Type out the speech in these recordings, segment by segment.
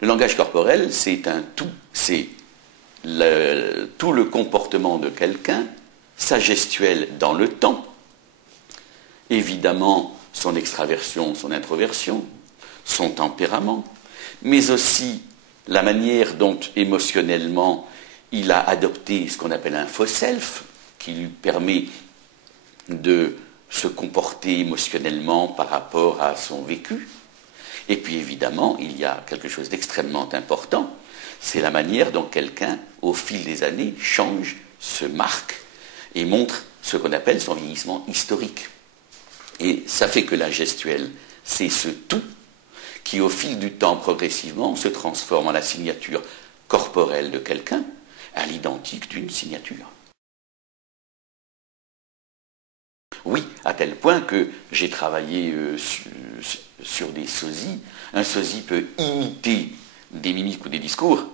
Le langage corporel, c'est un tout, c'est tout le comportement de quelqu'un, sa gestuelle dans le temps, évidemment son extraversion, son introversion, son tempérament, mais aussi la manière dont émotionnellement il a adopté ce qu'on appelle un faux self, qui lui permet de se comporter émotionnellement par rapport à son vécu. Et puis évidemment, il y a quelque chose d'extrêmement important, c'est la manière dont quelqu'un, au fil des années, change, se marque et montre ce qu'on appelle son vieillissement historique. Et ça fait que la gestuelle, c'est ce tout qui, au fil du temps, progressivement, se transforme en la signature corporelle de quelqu'un, à l'identique d'une signature. Oui, à tel point que j'ai travaillé sur des sosies. Un sosie peut imiter des mimiques ou des discours,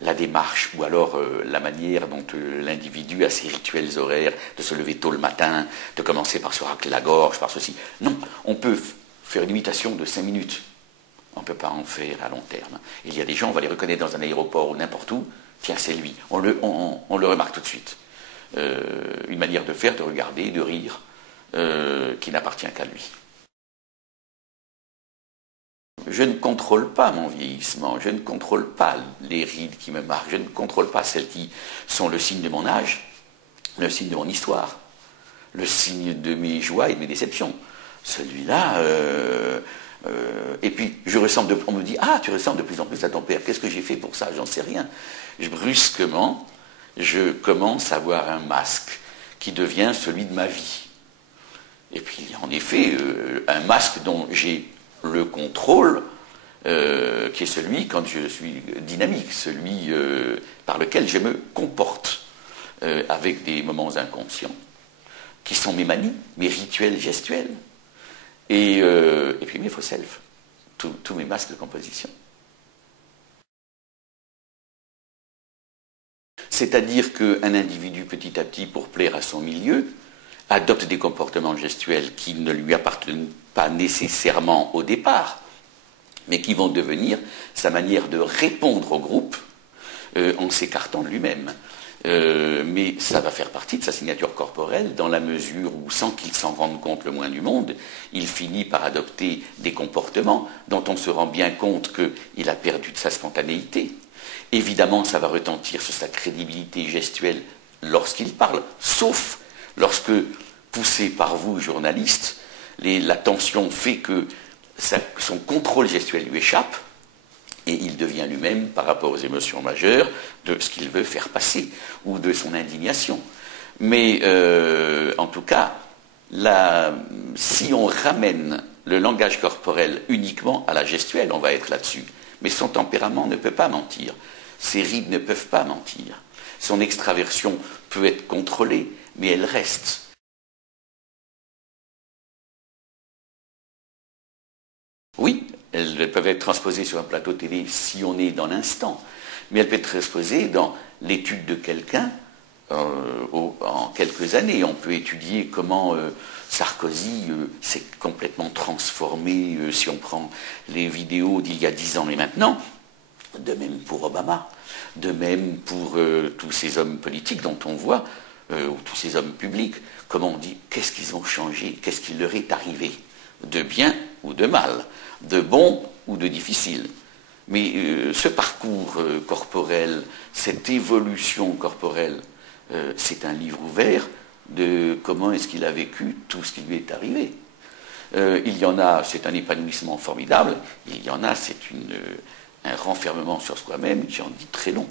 la démarche ou alors la manière dont l'individu a ses rituels horaires, de se lever tôt le matin, de commencer par se racler la gorge, par ceci. Non, on peut faire une imitation de 5 minutes. On ne peut pas en faire à long terme. Il y a des gens, on va les reconnaître dans un aéroport ou n'importe où, tiens, c'est lui. On le remarque tout de suite. Une manière de faire, de regarder, de rire, qui n'appartient qu'à lui. Je ne contrôle pas mon vieillissement, je ne contrôle pas les rides qui me marquent, je ne contrôle pas celles qui sont le signe de mon âge, le signe de mon histoire, le signe de mes joies et de mes déceptions. Celui-là, et puis on me dit, ah, tu ressembles de plus en plus à ton père, qu'est-ce que j'ai fait pour ça? J'en sais rien. Brusquement, je commence à avoir un masque qui devient celui de ma vie. Et puis il y a en effet un masque dont j'ai le contrôle, qui est celui quand je suis dynamique, celui par lequel je me comporte, avec des moments inconscients, qui sont mes manies, mes rituels gestuels, et puis mes faux self, tous mes masques de composition. C'est-à-dire qu'un individu, petit à petit, pour plaire à son milieu, adopte des comportements gestuels qui ne lui appartiennent pas nécessairement au départ, mais qui vont devenir sa manière de répondre au groupe en s'écartant de lui-même. Mais ça va faire partie de sa signature corporelle dans la mesure où, sans qu'il s'en rende compte le moins du monde, il finit par adopter des comportements dont on se rend bien compte qu'il a perdu de sa spontanéité. Évidemment, ça va retentir sur sa crédibilité gestuelle lorsqu'il parle, sauf lorsque, poussé par vous, journalistes, la tension fait que son contrôle gestuel lui échappe et il devient lui-même, par rapport aux émotions majeures, de ce qu'il veut faire passer ou de son indignation. Mais en tout cas, si on ramène le langage corporel uniquement à la gestuelle, on va être là-dessus. Mais son tempérament ne peut pas mentir. Ses rides ne peuvent pas mentir. Son extraversion peut être contrôlée, mais elle reste. Oui, elles peuvent être transposées sur un plateau télé si on est dans l'instant, mais elles peuvent être transposées dans l'étude de quelqu'un en quelques années. On peut étudier comment Sarkozy s'est complètement transformé si on prend les vidéos d'il y a 10 ans et maintenant. De même pour Obama, de même pour tous ces hommes politiques dont on voit, ou tous ces hommes publics, comment on dit, qu'est-ce qu'ils ont changé, qu'est-ce qui leur est arrivé, de bien ou de mal, de bon ou de difficile. Mais ce parcours corporel, cette évolution corporelle, c'est un livre ouvert de comment est-ce qu'il a vécu tout ce qui lui est arrivé. Il y en a, c'est un épanouissement formidable, il y en a, c'est un renfermement sur soi-même qui en dit très long.